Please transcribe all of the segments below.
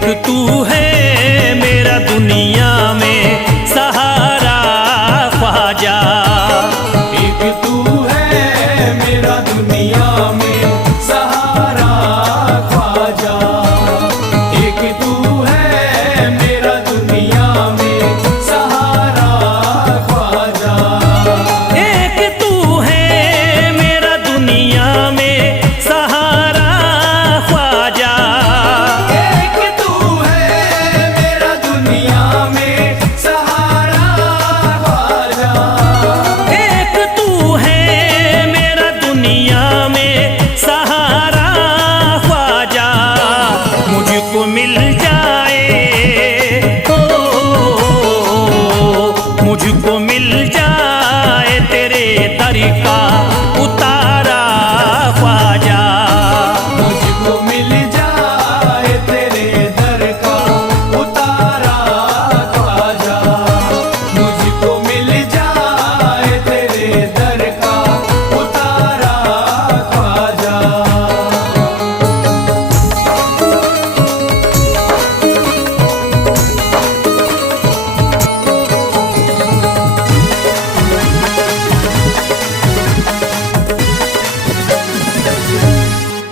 एक तू है मेरा दुनिया में सहारा ख्वाजा। एक तू है मेरा दुनिया में सहारा ख्वाजा। एक तू है मेरा दुनिया में सहारा ख्वाजा। एक तू है मेरा दुनिया में सहारा ख्वाजा। एक तू है मेरा दुनिया में सहारा ख्वाजा। एक तू है मेरा दुनिया में सहारा ख्वाजा। मुझको मिल जाए मुझको मिल जाए तेरे दर का उतारा ख्वाजा। मुझको मिल जाए तेरे दर का उतारा ख्वाजा। मुझको मिल जाए तेरे दर का उतारा ख्वाजा।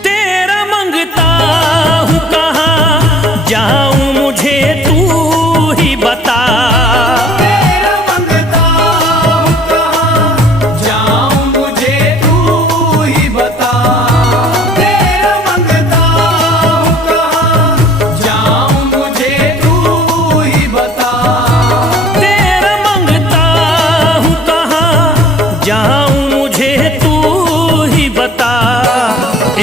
तेरा मंगता हूँ कहाँ जाऊँ मुझे तू ही बता। तेरा मंगता हूँ कहाँ जाऊँ मुझे तू ही बता। तेरा मंगता हूँ कहाँ जाऊँ मुझे तू ही बता। तेरा मंगता हूँ कहाँ जाऊँ मुझे तू ही बता।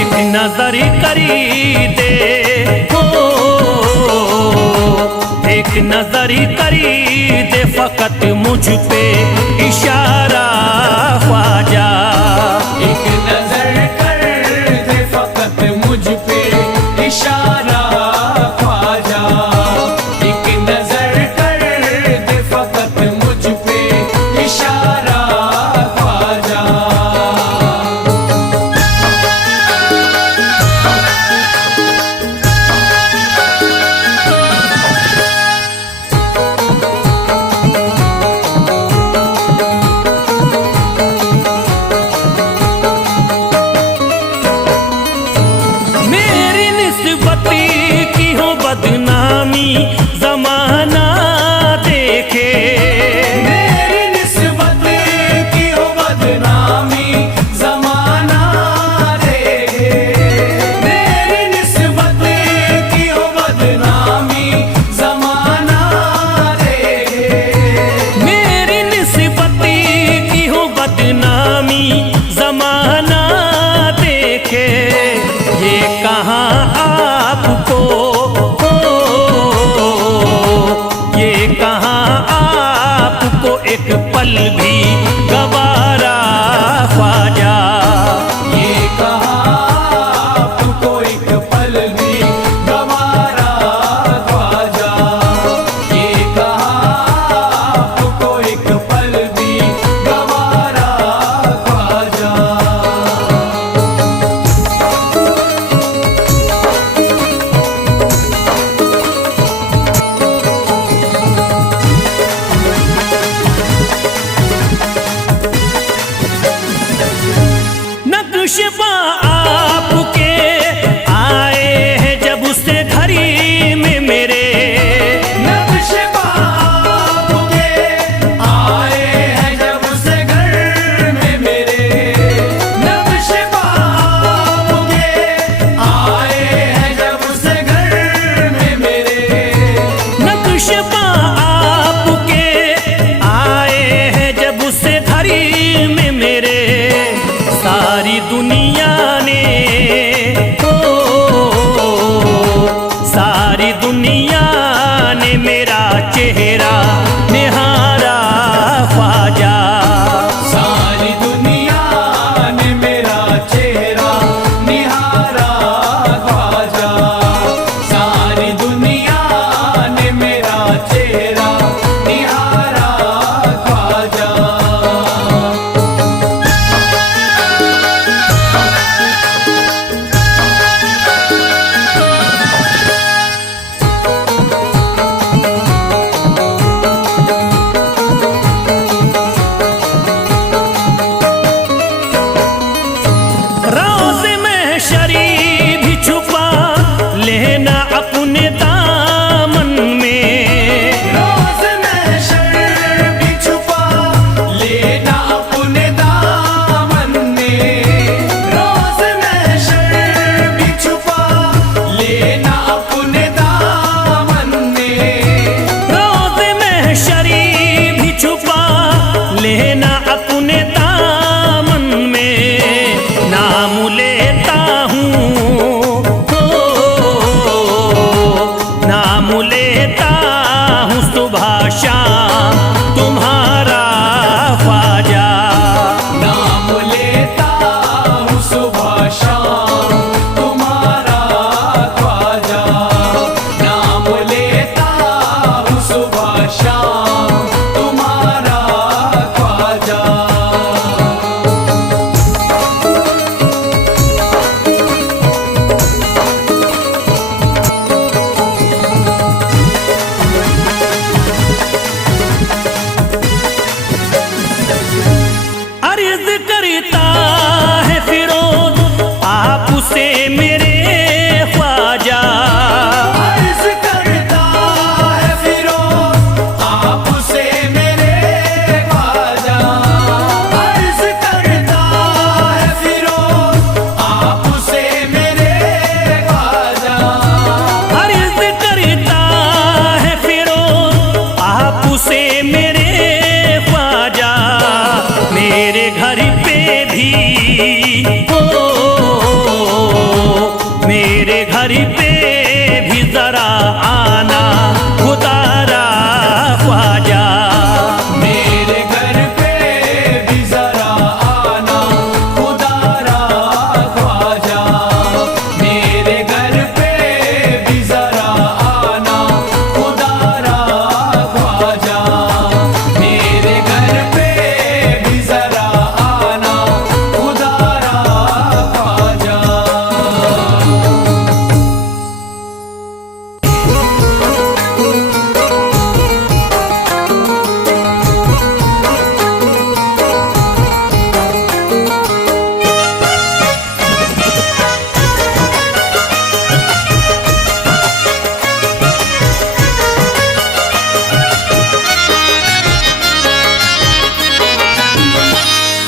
एक नजर करी दे एक नजर करी दे फकत मुझ पे इशारा ख्वाजा। एक नजर कर दे फकत मुझ पे इशारा ख्वाजा। एक नजर कर दे फकत मुझ पे इशारा ख्वाजा। अर्ज करता है फिरोज आपसे मेरे ख्वाजा, अर्ज करता है फिरोज आपसे मेरे ख्वाजा, अर्ज करता है फिरोज आपसे मेरे ख्वाजा, अर्ज करता है फिरोज आपसे मेरे ख्वाजा, मेरे घर पे भी मेरे घर पे भी जरा आना खुदारा ख्वाजा, मेरे घर पे भी जरा आना खुदारा ख्वाजा, मेरे घर पे भी जरा आना खुदारा ख्वाजा, मेरे घर पे भी जरा आना खुदारा ख्वाजा।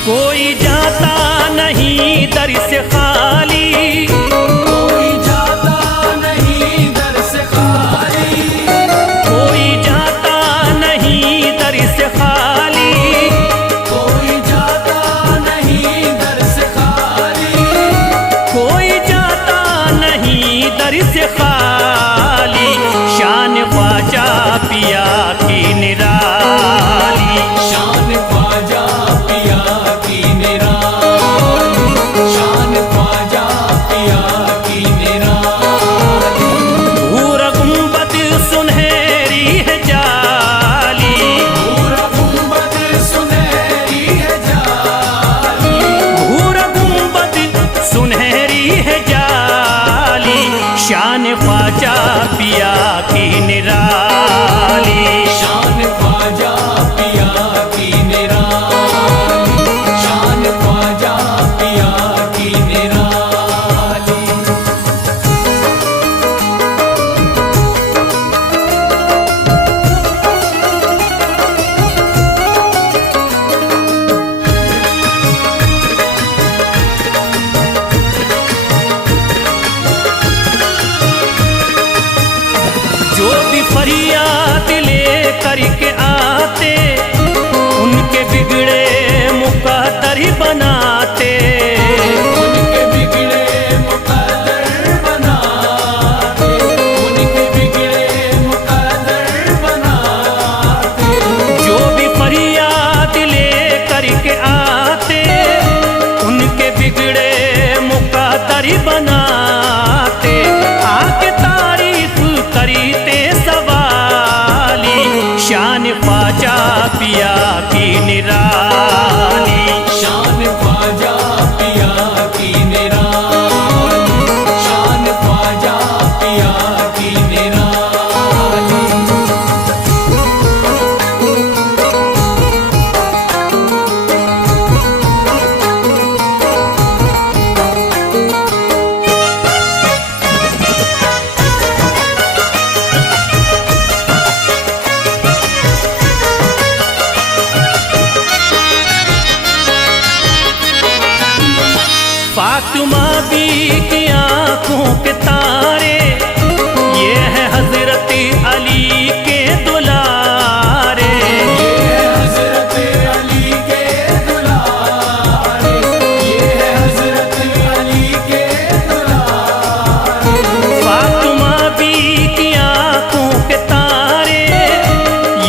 कोई जाता नहीं दर से खाली, कोई जाता नहीं दर से खाली, कोई जाता नहीं दर से खाली, कोई जाता नहीं दर से खाली, कोई जाता नहीं दर से खाली, शान ख्वाजा पिया की निराली, शान ख्वाजा पिया की निराली, शान ख्वाजा पिया की निराली, भूर गुंबद सुनहरी है जाली, पूरा गुंबद सुनहरी है जाली, भूर गुंबद सुनहरी है जाली, शान ख्वाजा पिया की निराली, शान ख्वाजा पिया की निराली, शान ख्वाजा पिया की निराली। जो भी फरियाद ले करके आते उनके बिगड़े मुकद्दर बनाते, उनके बिगड़े मुकद्दर बनाते, उनके बिगड़े मुकद्दर बनाते, जो भी फरियाद ले करके आते उनके बिगड़े मुकद्दर बनाते, आके तारीफ करते सवाली, शान ख्वाजा पिया की निराली, शान ख्वाजा पिया की निराली, शान ख्वाजा पिया की निराली। फातिमा बी की आंखों के तारे, ये है हजरत अली के दुलारे, ये हजरत अली के दुलारे, ये हजरत अली के दुलारे, फातिमा बी की आंखों के तारे,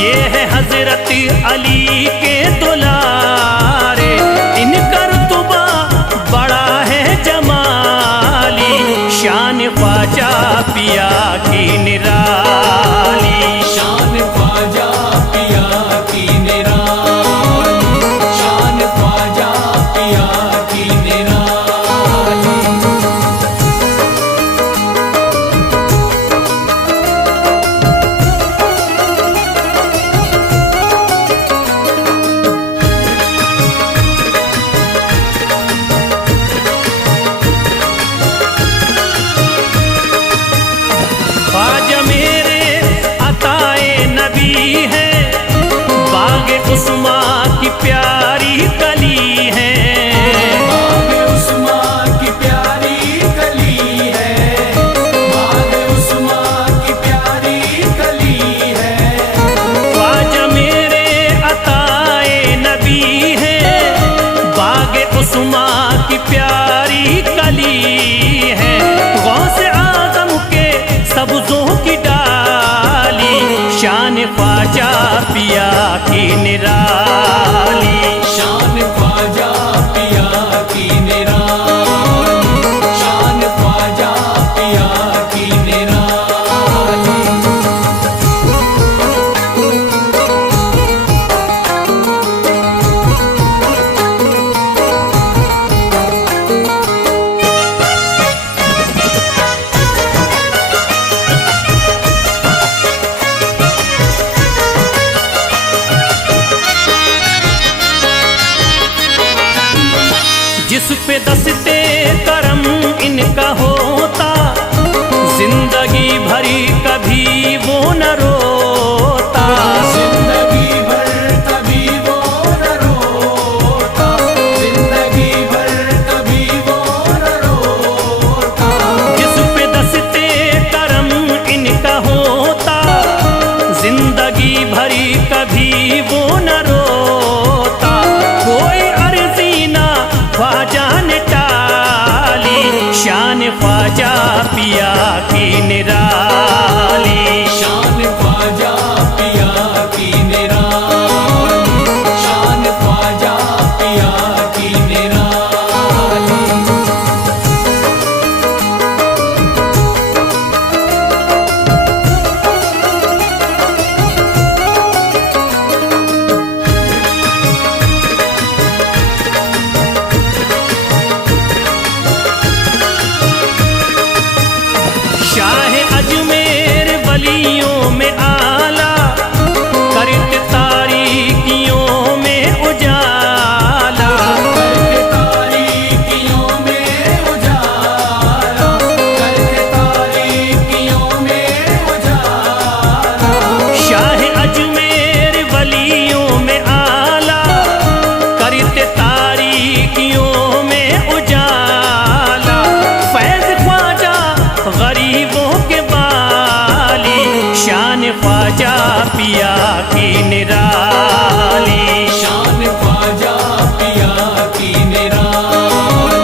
ये है हजरत अली के दुलारे, इनका रुतबा बड़ा है जमाल, निराली। शान ख्वाजा पिया की निराली, शान ख्वाजा पिया की निराली। जिस पे दस्ते करम इनका होता, जिंदगी भरी कभी वो न रोता। जिंदगी भर कभी वो न रोता, जिंदगी भर कभी वो न रोता। जिस पे दस्ते करम इनका होता, जिंदगी भरी कभी वो न रोता। कोई अर्जी ना ख्वाजा ने टाली, शान ख्वाजा पिया की निराली। शान ख्वाजा पिया की निराली, शान ख्वाजा पिया की निराली। शाह अजमेर वलियों में आला, करते तारीकियों में उजाला। करके तारीकियों में उजाला, करके तारीकियों में उजाला। शाह अजमेर वलियों में आला, करते तारीकियों में उजाला। फैज ख्वाजा गरीबों के बाली, शान ख्वाजा पिया की निराली। शान ख्वाजा पिया की निराली,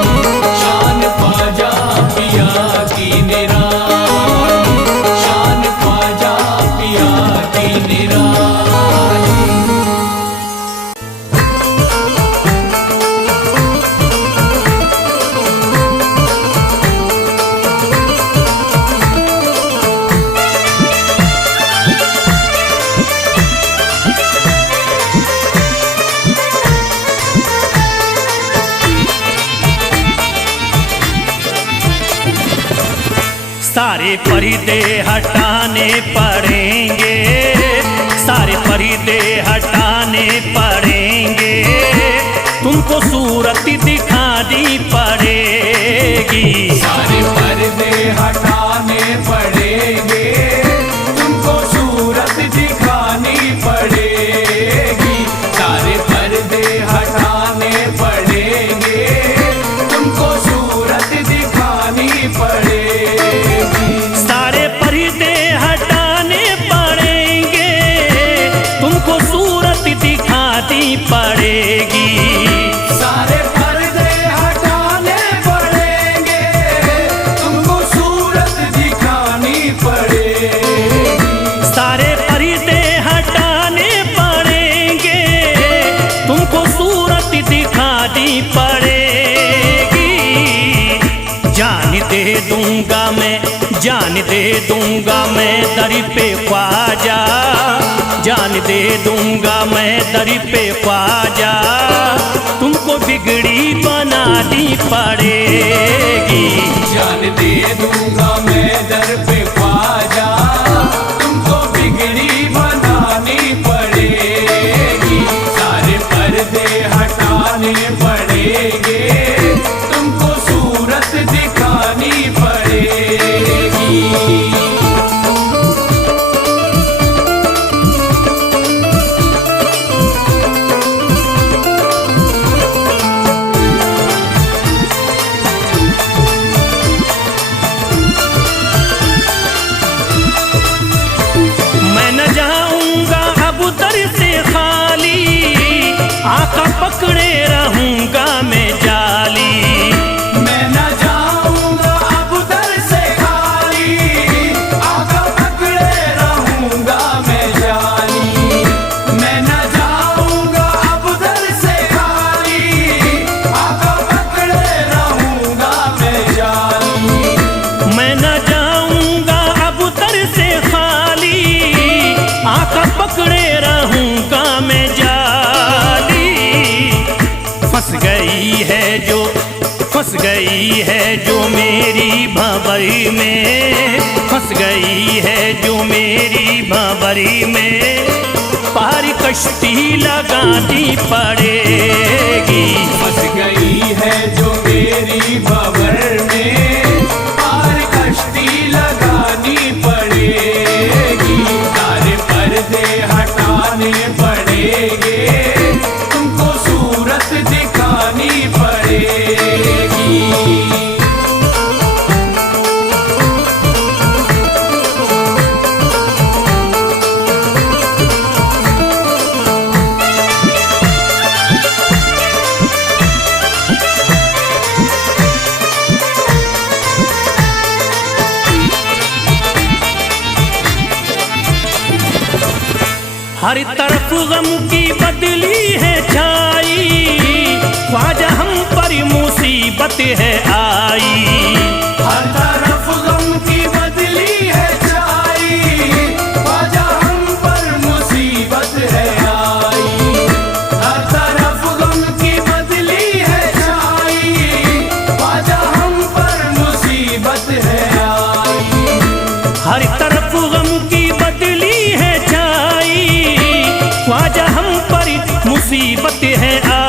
शान ख्वाजा पिया की निराली, शान ख्वाजा पिया की निराली। सारे पर्दे हटाने पड़ेंगे, सारे पर्दे हटाने पड़ेंगे। तुमको सूरत दिखानी पड़ेगी। सारे पर्दे हटाने पड़ेंगे, तुमको सूरत दिखानी पड़ेगी। सारे पर्दे हटाने पड़ेंगे, तुमको सूरत दिखानी पड़ेगी। सारे पर्दे हटाने पड़ेंगे, तुमको सूरत दिखानी पड़ेगी। सारे पर्दे हटाने पड़ेंगे, तुमको सूरत दिखानी पड़ेगी। सारे पर्दे हटाने पड़ेंगे, तुमको सूरत दिखानी पड़ेगी। जान दे दूंगा मैं, जान दे दूंगा मैं दर पे ख्वाजा, जान दे दूंगा मैं दर पे ख्वाजा। तुमको बिगड़ी बनानी पड़ेगी। जान दे दूंगा मैं दर पे ख्वाजा, तुमको बिगड़ी बनानी पड़ेगी। सारे पर्दे हटाने पड़ेंगे, तुमको सूरत दिखानी पड़ेगी। मैं न जाऊंगा अब दर से खाली, आका पकड़े रहूंगा मैं जाली। मैं न जाऊंगा अब दर से खाली, आका पकड़े रहूंगा मैं जाली। मैं न जाऊंगा फंस गई है जो मेरी भंवरी में, फंस गई है जो मेरी भंवरी में, पार कश्ती लगानी पड़ेगी। फंस गई है जो मेरी भंवर में, पार कश्ती लगानी पड़ेगी। सारे पर्दे हटाने पड़ेंगे, तुमको सूरत दिखानी पड़ेगी। हर तरफ गम की बदली है छाई, ख्वाजा हम पर मुसीबत है आई। हर तरफ गम की बदली है छाई, ख्वाजा हम पर मुसीबत है आई। हर तरफ गम की बदली है छाई, ख्वाजा हम पर मुसीबत है आई। हर तरफ गम की बदली है छाई, ख्वाजा हम पर मुसीबत है आई।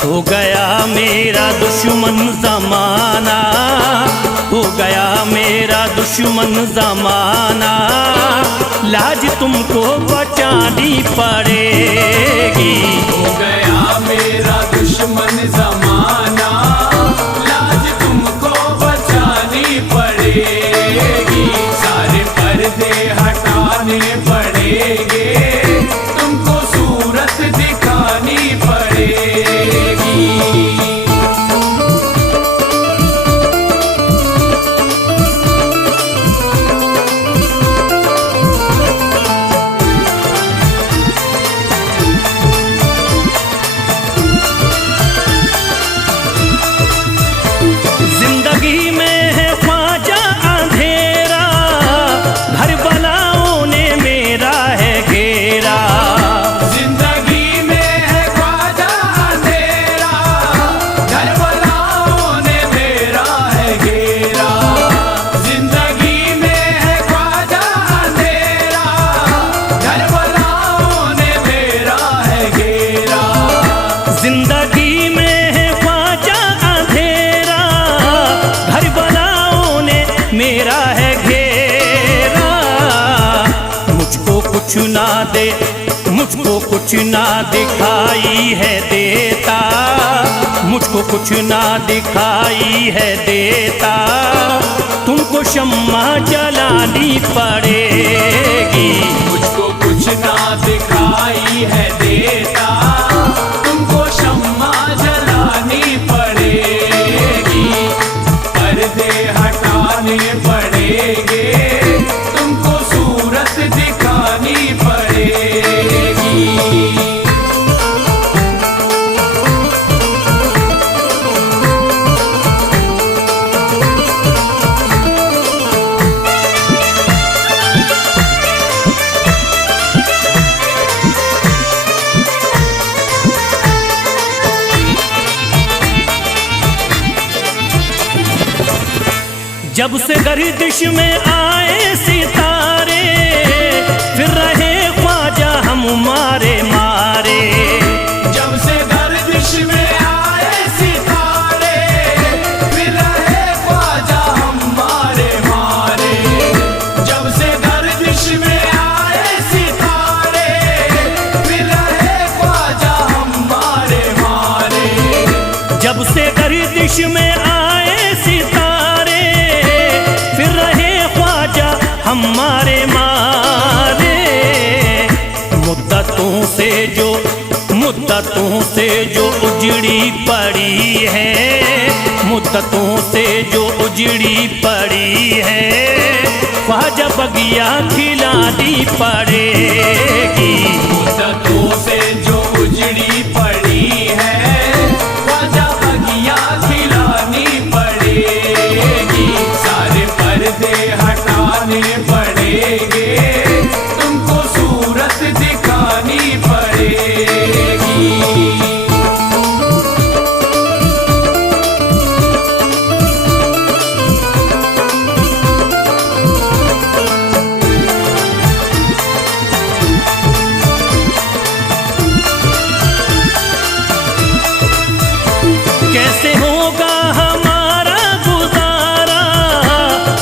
हो गया मेरा दुश्मन ज़माना, हो गया मेरा दुश्मन ज़माना, लाज तुमको बचानी पड़ेगी। हो गया मेरा दुश्मन ज़माना, लाज तुमको बचानी पड़ेगी। सारे पर्दे हटाने पड़ेंगे, तुमको सूरत दिखानी पड़ेगी। जिंदगी में है ख्वाजा अंधेरा, घर वालों ने मेरा है घेरा। जिंदगी में है ख्वाजा अंधेरा, घर वालों ने मेरा है घेरा। जिंदगी में है ख्वाजा अंधेरा, घर वालों ने मेरा है घेरा। जिंदगी में है ख्वाजा अंधेरा, घर वालों ने मेरा है घेरा। मुझको कुछ ना दिखाई है देता, मुझको कुछ ना दिखाई है देता, तुमको शम्मा जलानी पड़ेगी। मुझको कुछ ना दिखाई है देता, तुमको शम्मा जलानी पड़ेगी। पर्दे हटाने पड़ेंगे, तुमको सूरत दिखानी पड़ेगी। जब से गर्दिश में आए सितारे, फिर रहे ख्वाजा हम मारे मारे। जब से गर्दिश में आए सितारे, फिर रहे ख्वाजा हम मारे मारे। जब से गर्दिश में आए सितारे, फिर रहे ख्वाजा हम मारे मारे। जब से गर्दिश में आए सितारे, फिर रहे ख्वाजा हमारे मारे। मुद्दतों से जो उजड़ी पड़ी है, मुद्दतों से जो उजड़ी पड़ी है, ख्वाजा बगिया खिलानी पड़ेगी। मुद्दतों से जो उजड़ी पड़ी है, ख्वाजा बगिया खिलानी पड़ेगी। सारे पर्दे हटाने पड़ेंगे, तुमको सूरत दिखानी उठानी पड़ेगी। कैसे होगा हमारा गुजारा,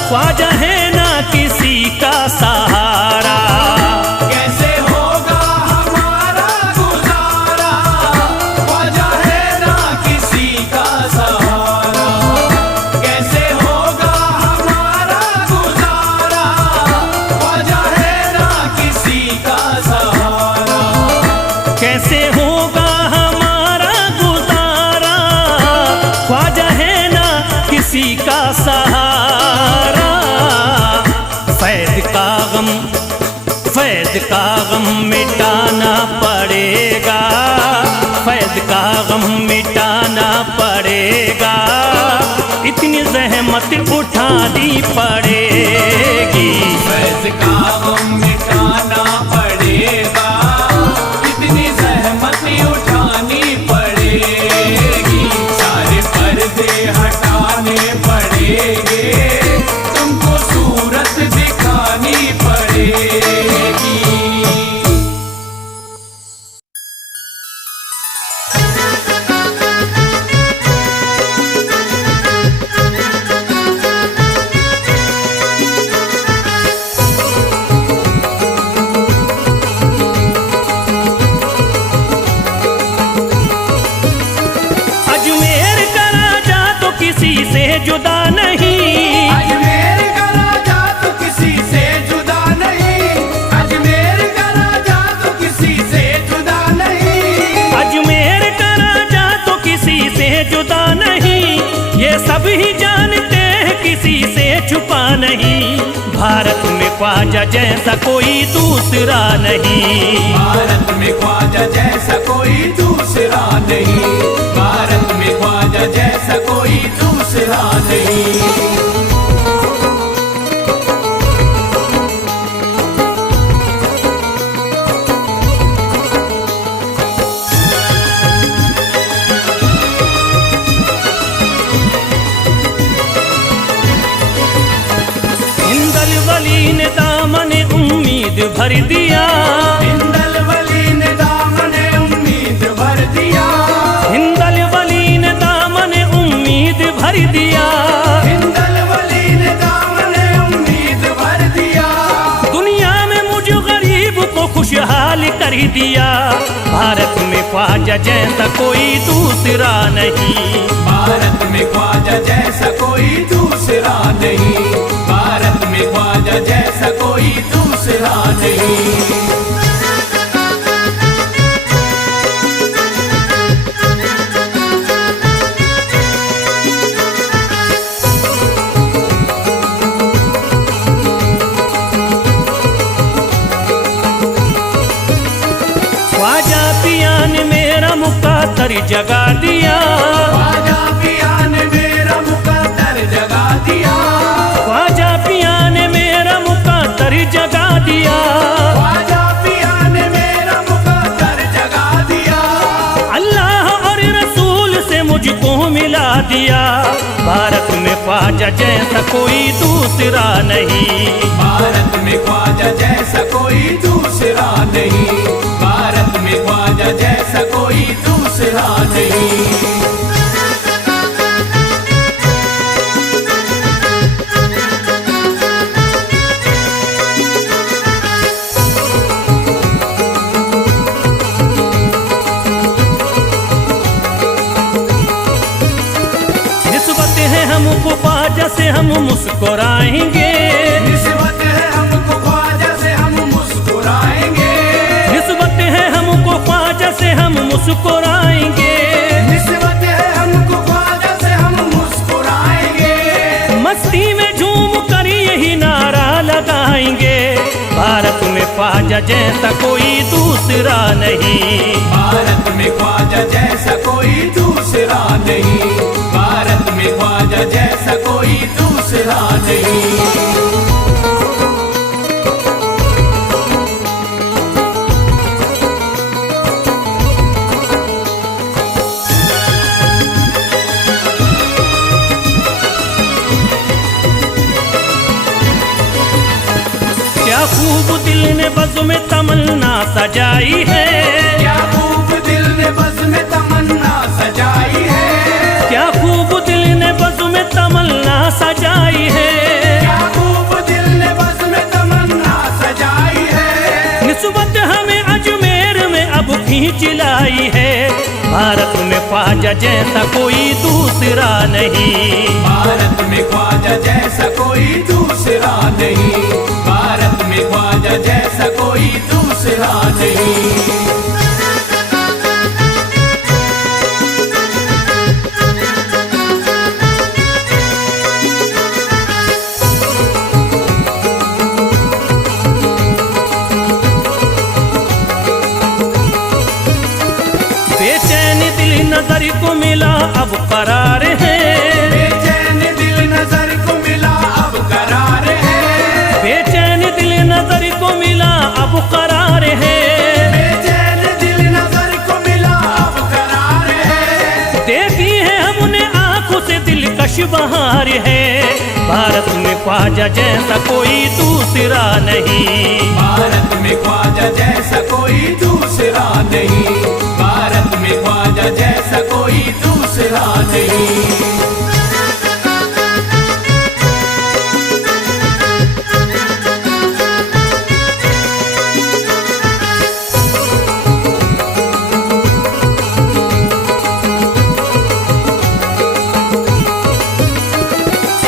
ख्वाजा है ना किसी का सहारा। कैसे होगा हमारा गुजारा, ख्वाजा है ना किसी का सहारा। कैसे होगा हमारा गुजारा, ख्वाजा है ना किसी का सहारा। कैसे होगा हमारा गुजारा, ख्वाजा है ना किसी का सहारा। फैज़ का गम मिटाना पड़ेगा, फैज़ का गम मिटाना पड़ेगा। इतनी ज़हमत उठानी पड़ेगी। फैज़ का गम मिटाना पड़ेगा, इतनी ज़हमत उठानी पड़ेगी। सारे पर्दे हटाने पड़ेंगे, तुमको सूरत दिखानी पड़ेगी। अजमेर का राजा तो किसी से जुदा नहीं, अजमेर का राजा तो किसी से जुदा नहीं, अजमेर का राजा तो किसी से जुदा नहीं। अजमेर का राजा तो किसी से जुदा नहीं, ये सब ही जानते हैं किसी से छुपा नहीं। भारत में ख्वाजा जैसा कोई दूसरा नहीं, भारत में ख्वाजा जैसा कोई दूसरा नहीं, भारत में ख्वाजा जैसा कोई दूसरा नहीं। हिंदल वली ने दामन उम्मीद भर दिया, हिंदल वली ने दामन उम्मीद भर दिया, हिंदल वली ने दामन उम्मीद भर दिया। हिंदल वली ने दामन उम्मीद भर दिया। दुनिया में मुझ गरीब को खुशहाल कर दिया। भारत में ख्वाजा जैसा कोई दूसरा नहीं, भारत में ख्वाजा जैसा कोई दूसरा नहीं, भारत में ख्वाजा जैसा कोई दूसरा नहीं। ख्वाजा पिया ने मेरा मुक़द्दर जगा दिया, ख्वाजा पिया ने मेरा मुक़द्दर जगा दिया, ख्वाजा पिया ने मेरा मुक़द्दर जगा दिया। ख्वाजा पिया ने मेरा मुक़द्दर जगा दिया। अल्लाह और रसूल से मुझको मिला दिया। भारत में ख्वाजा जैसा कोई दूसरा नहीं, भारत में ख्वाजा जैसा कोई दूसरा नहीं, भारत में ख्वाजा जैसा कोई दूसरा नहीं। निस्बत है हमको ख्वाजा से हम मुस्कुराएंगे, निस्बत है हमको ख्वाजा से हम मुस्कुराएंगे, निस्बत है हमको ख्वाजा से हम मुस्कुराएंगे। निस्बत है हमको ख्वाजा से हम मुस्कुराएंगे। मस्ती में झूम कर यही नारा लगाएंगे, भारत में ख्वाजा जैसा कोई दूसरा नहीं, भारत में ख्वाजा जैसा कोई दूसरा नहीं, भारत में ख्वाजा जैसा कोई दूसरा नहीं। ने बज़्म में तमन्ना सजाई है, क्या खूब दिल ने बज़्म में तमन्ना सजाई है, क्या खूब दिल ने बज़्म में तमन्ना सजाई है, क्या खूब दिल ने बज़्म में तमन्ना सजाई है। निस्बत हमें अजमेर में अब खींच लाई है, भारत में ख्वाजा जैसा कोई दूसरा नहीं, भारत में ख्वाजा जैसा कोई दूसरा नहीं, भारत में ख्वाजा जैसा कोई दूसरा नहीं। बेचैन दिल नजर को मिला अब करार है, बेचैन दिल नजर को मिला अब करार है, बेचैन दिल नजर को मिला अब करार है, बेचैन दिल नजर को मिला अब करार है। देखी है हमने आंखों से दिलकश बहार है, भारत में ख्वाजा जैसा कोई दूसरा नहीं, भारत में ख्वाजा जैसा कोई दूसरा नहीं, भारत में ख्वाजा जैसा कोई दूसरा नहीं।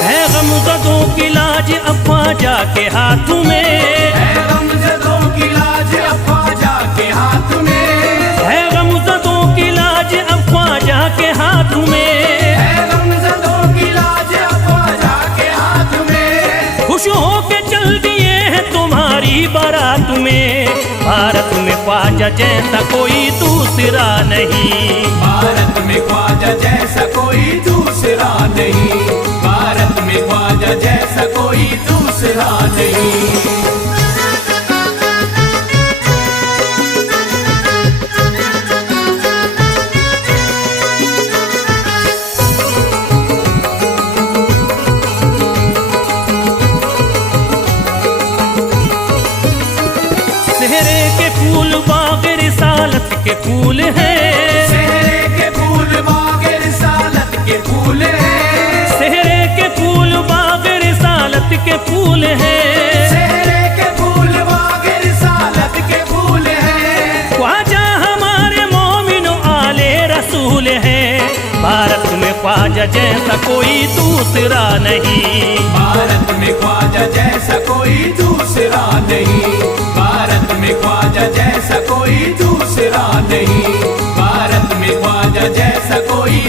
है गमज़दों की लाज अब ख्वाजा के हाथ में, है गमज़दों की लाज अब ख्वाजा के हाथ में, है गमज़दों की लाज अब ख्वाजा के हाथ में, है गमज़दों की लाज अब ख्वाजा के हाथ में। खुश हो के चल दिए हैं तुम्हारी बारात में, भारत में ख्वाजा जैसा कोई दूसरा नहीं, भारत में ख्वाजा जैसा कोई दूसरा नहीं, भारत में ख्वाजा जैसा कोई दूसरा नहीं। सेहरे के फूल बाग रिसालत के फूल हैं, सेहरे के फूल बाग रिसालत के फूल हैं, सेहरे के फूल बाग रिसालत के फूल हैं, सेहरे के फूल बाग रिसालत के फूल हैं। ख्वाजा हमारे मोमिनो आले रसूल हैं, भारत में ख्वाजा जैसा कोई दूसरा नहीं, भारत में ख्वाजा जैसा कोई दूसरा नहीं, भारत में ख्वाजा जैसा कोई दूसरा नहीं, भारत में ख्वाजा जैसा कोई